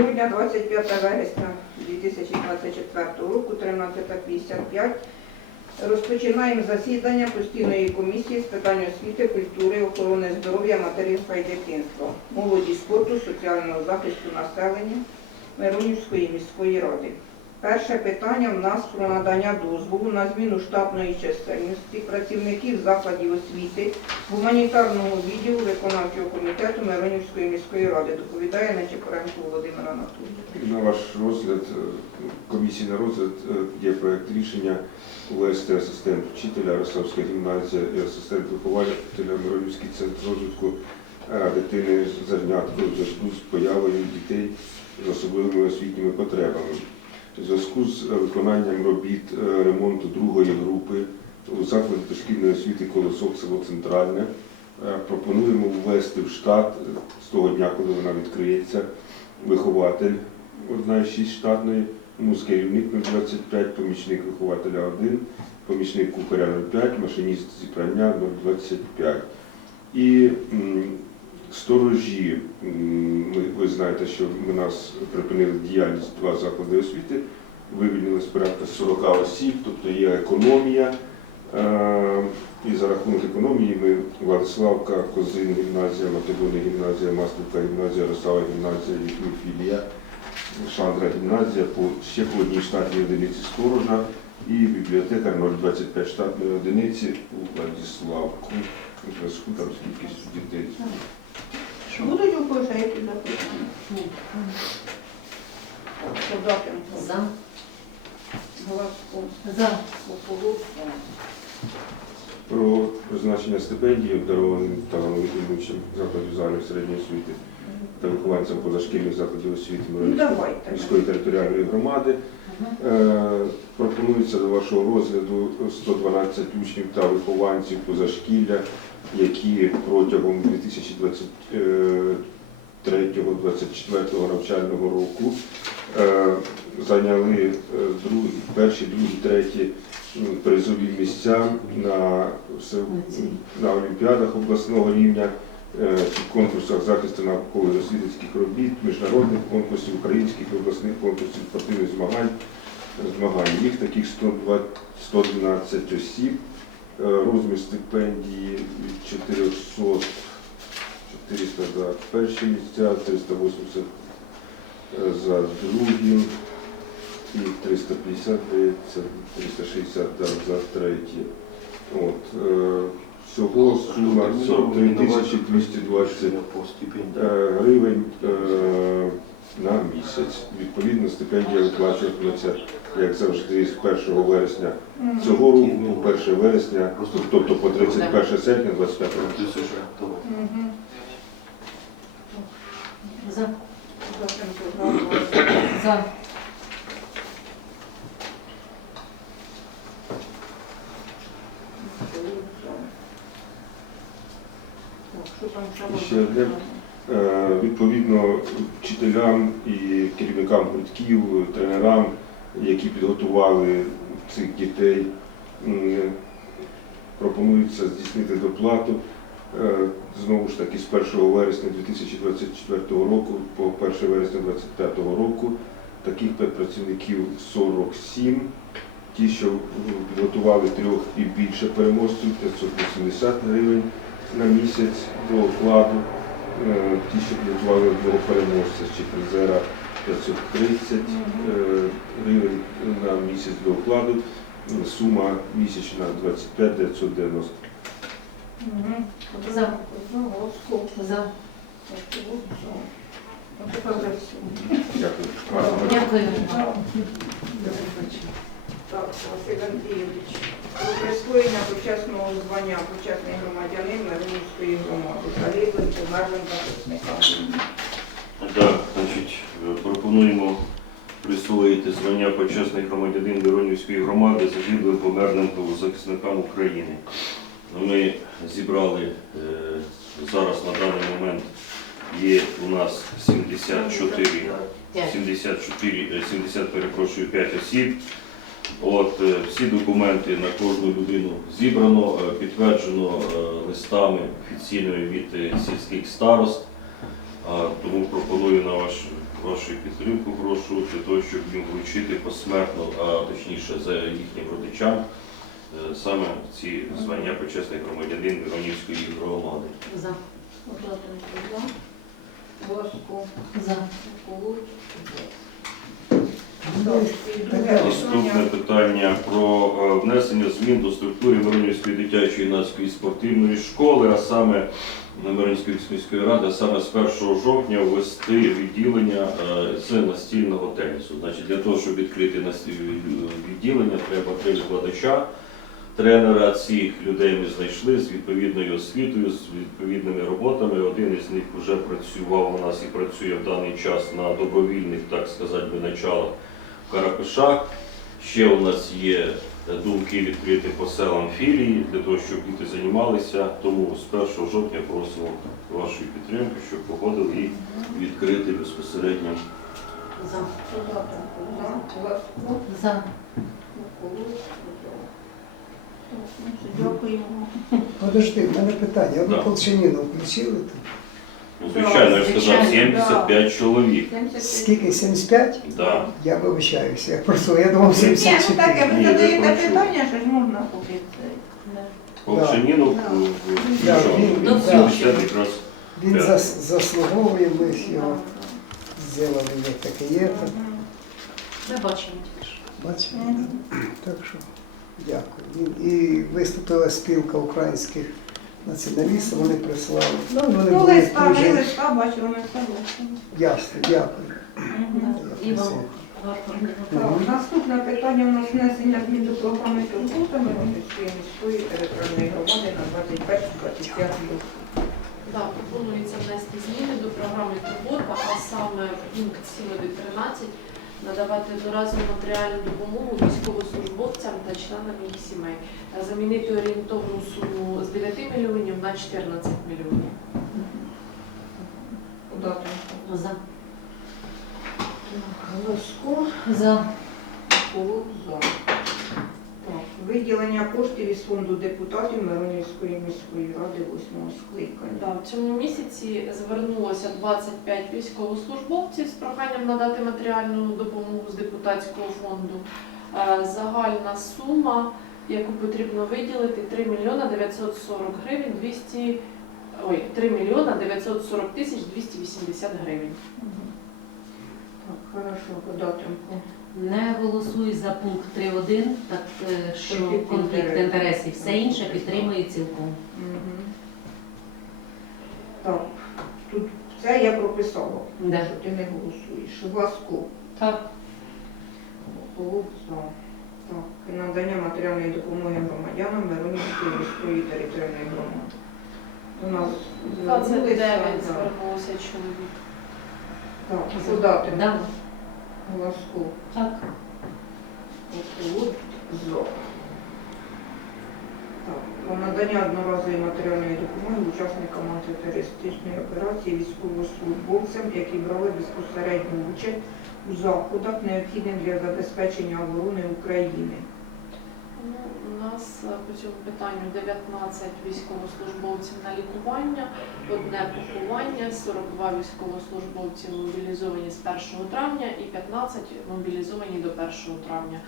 Сьогодні 25 вересня 2024 року, 13.55. Розпочинаємо засідання постійної комісії з питань освіти, культури, охорони здоров'я, материнства і дитинства, молоді спорту, соціального захисту населення Миронівської міської ради. Перше питання в нас про надання дозволу на зміну штатної чисельності працівників закладів освіти гуманітарного відділу виконавчого комітету Миронівської міської ради. Доповідає Нечепоренко Володимир Анатолійович. На ваш розгляд, е, комісії на розгляд е, є проект рішення ввести асистент вчителя Рославська гімназія і асистент вихователя Миронівський центр розвитку е, дитини зерняткою в зв'язку з появою дітей з особливими освітніми потребами. У зв'язку з е, виконанням робіт е, ремонту другої групи у закладі дошкільної освіти Колосок село Центральне е, пропонуємо ввести в штат з того дня, коли вона відкриється, вихователь одна із шість штатної, мус керівник 25, помічник вихователя 1, помічник кухаря 05, машиніст зібрання 025. І м, сторожі, ви знаєте, що у нас припинили діяльність два заклади освіти, вивільнилось порядка 40 осіб, тобто є економія. Е, І за рахунок економії ми Владиславка, Козин гімназія, Македонія гімназія, Маслівка гімназія, Росава гімназія, філія, Шандра гімназія, по ще по одній штатній одиниці сторожа і бібліотекар 025 штатної одиниці у Владиславку. Там з кількістю дітей. Будуть у когось які запитання? За. Голоско, За. Про призначення стипендії обдарованим талановитим учням закладів загальної середньої освіти та вихованцям позашкільних закладів освіти Ну давайте. міської територіальної громади. Е, Пропонується до вашого розгляду 112 учнів та вихованців позашкілля, які протягом 2023-2024 навчального року е, зайняли е, другі, перші, другі, треті призові місця на, на олімпіадах обласного рівня, е, конкурсах захисту наукових дослідницьких робіт, міжнародних конкурсів, українських обласних конкурсів спортивних змагань. змагань. Їх таких 120 112 осіб. Розмір стипендії від 400 400 за перші місця, 380 за другі і 350, 360 да, за треті. От, е, всього сума 43 220 е, гривень е, на місяць. Відповідно, стипендія виплачуватиметься, як завжди, з 1 вересня цього року, 1 вересня, тобто по 31 серпня 25 року. За. За, ще одне. Е, Відповідно, вчителям і керівникам гуртків, тренерам, які підготували цих дітей, пропонується здійснити доплату. Знову ж таки, з 1 вересня 2024 року по 1 вересня 2025 року таких педпрацівників 47. Ті, що м, підготували трьох і більше переможців, 580 гривень на місяць до окладу. Е, Ті, що підготували одного переможця чи призера 530 е, гривень на місяць до окладу. Сума місячна 25 990. Мгм. За. Дякую. Дякую. Так, Василь Андрійович. Про присвоєння почесного звання почесний громадянин Миронівської громади. Загиблим померлим захисникам. Так, значить, пропонуємо присвоїти звання почесний громадянин Миронівської громади загиблим померлим правозахисникам України. Ну, Ми зібрали е, зараз на даний момент є у нас 74 П'ять. 74, е, 70, перепрошую, 5 осіб. От, е, всі документи на кожну людину зібрано, е, підтверджено листами офіційними від сільських старост. Тому пропоную на ваш, вашу підтримку, прошу, для того, щоб їм вручити посмертно, а точніше за їхнім родичам, саме ці звання почесний громадянин Миронівської громади. За. Кудатенко за. За. Друге Наступне питання. про е, внесення змін до структури Миронівської дитячої юнацької спортивної школи, а саме Миронівської міської ради, а саме з 1 жовтня ввести відділення е, з настільного тенісу. Значить, для того, щоб відкрити відділення, треба три викладача. Тренера цих людей ми знайшли з відповідною освітою, з відповідними роботами. Один із них вже працював у нас і працює в даний час на добровільних, так сказати, би, началах в Карапишах. Ще у нас є думки відкрити по селам філії для того, щоб діти займалися. Тому з 1 жовтня просимо вашої підтримки, щоб погодили і відкрити безпосередньо. За. За. Глазко. За. Кукулуч. За. Так, ну, все, Дякуємо. Подожди, в мене питання. А ви Да. Колчаніну включили тут? Ну, звичайно, я ж сказав, звичайно, 75 чоловік. Скільки? 75? Да. Я вибачаюся. Я просто я думав Ні, ну 74. таке, ви Ні, задаєте я питання, що ж можна купити це. Да. в Да, він- да. якраз. Він П'ять. зас, заслуговує, ми ж його Так, зробили, як таке є. так. так. Ми бачимо тільки що. Бачите? Мгм. Так що дякую. І, виступила спілка українських націоналістів, вони прислали. Ну, вони Ну, були листа, ми дуже листа бачили, ми все ясно, дякую. Так, Наступне питання у нас внесення змін до програми турбота Миронівської міської територіальної громади на 21-25 рік. Так, пропонується внести зміни до програми Турбота, а саме пункт 7.13 надавати одноразову матеріальну допомогу військовослужбовцям та членам їх сімей. Та Замінити орієнтовну суму з 9 мільйонів на 14 мільйонів. За. Голоско. За. Коло за. Виділення коштів із фонду депутатів Миронівської міської ради 8 скликання. Да, в цьому місяці звернулося 25 військовослужбовців з проханням надати матеріальну допомогу з депутатського фонду. Е, Загальна сума, яку потрібно виділити, 3 мільйона 940 гривень 200, ой, 3 мільйона 940 тисяч 280 гривень. Так, хорошо, Кудатенко. Не голосуй за пункт 3.1, так е, що Конфлікт конфлікт інтересів. інтересів. Все інше підтримує цілком. Мгм. Так, тут це я прописала, Да. що ти не голосуєш. Глазко. Так. Голуб за. Так, надання матеріальної допомоги громадянам Миронівської міської територіальної громади. У нас 29 звернулися, да. звернулося чоловік. Так, Кудатенко. Да. Глазко. Так. Голуб за. Так, про надання одноразової матеріальної допомоги учасникам антитерористичної операції військовослужбовцям, які брали безпосередню участь у заходах, необхідних для забезпечення оборони України. Ну, у нас е, по цьому питанню 19 військовослужбовців на лікування, одне поховання, 42 військовослужбовці мобілізовані з 1 травня і 15 мобілізовані до 1 травня.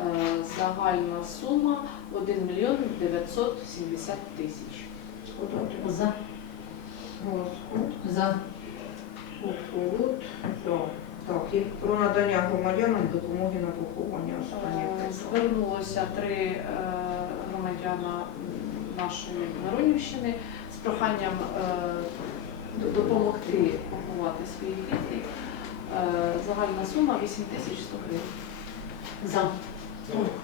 Е, Загальна сума 1 мільйон 970 тисяч. За. Голоску. За. Так, і про надання громадянам допомоги на поховання останнє Звернулося три е, громадяна нашої Миронівщини з проханням е, допомогти поховати своїх дітей. Е, Загальна сума 8 тисяч 100 гривень. За.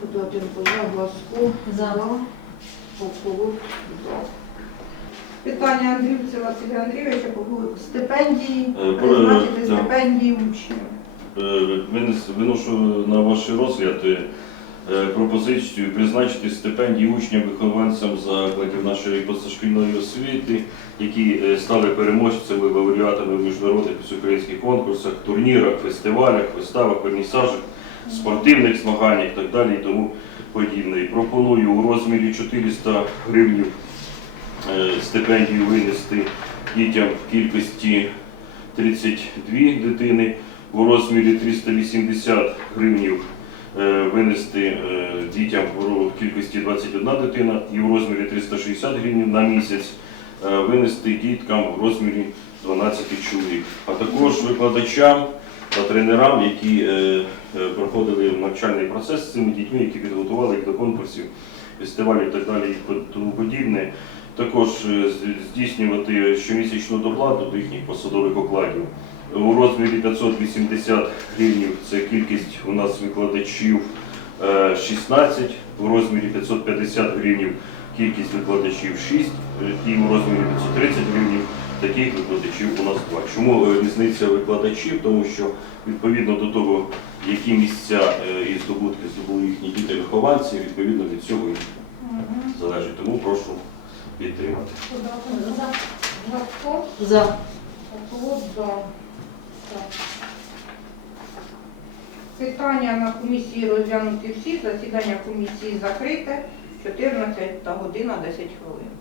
Кудатенко за, Глазко. За. Поколут за. Питання Андрійця Василя Андрійовича по стипендії, призначити. Стипендії учнів. Виношу на ваш розгляд пропозицію призначити стипендії учням вихованцям закладів нашої позашкільної освіти, які е, стали переможцями, лауреатами в міжнародних всеукраїнських конкурсах, турнірах, фестивалях, виставах, вернісажах, спортивних змаганнях і так далі і тому подібне. Пропоную у розмірі 400 гривень стипендію винести дітям в кількості 32 дитини, у розмірі 380 гривнів е, винести е, дітям в кількості 21 дитина і в розмірі 360 гривень на місяць е, винести діткам в розмірі 12 чоловік, а також викладачам та тренерам, які е, е, проходили навчальний процес з цими дітьми, які підготували їх до конкурсів, фестивалів і так далі і тому подібне. Також е, здійснювати щомісячну доплату до їхніх посадових окладів. У розмірі 580 гривень це кількість у нас викладачів е, 16, у розмірі 550 гривень кількість викладачів 6 е, і у розмірі 530 гривень таких викладачів у нас 2. Чому е, різниця викладачів? Тому що відповідно до того, які місця е, і здобутки здобули їхні діти-вихованці, відповідно від цього і залежить. Тому прошу підтримати. Гладко, За. За. Питання на комісії розглянуті всі, засідання комісії закрите, 14 година 10 хвилин.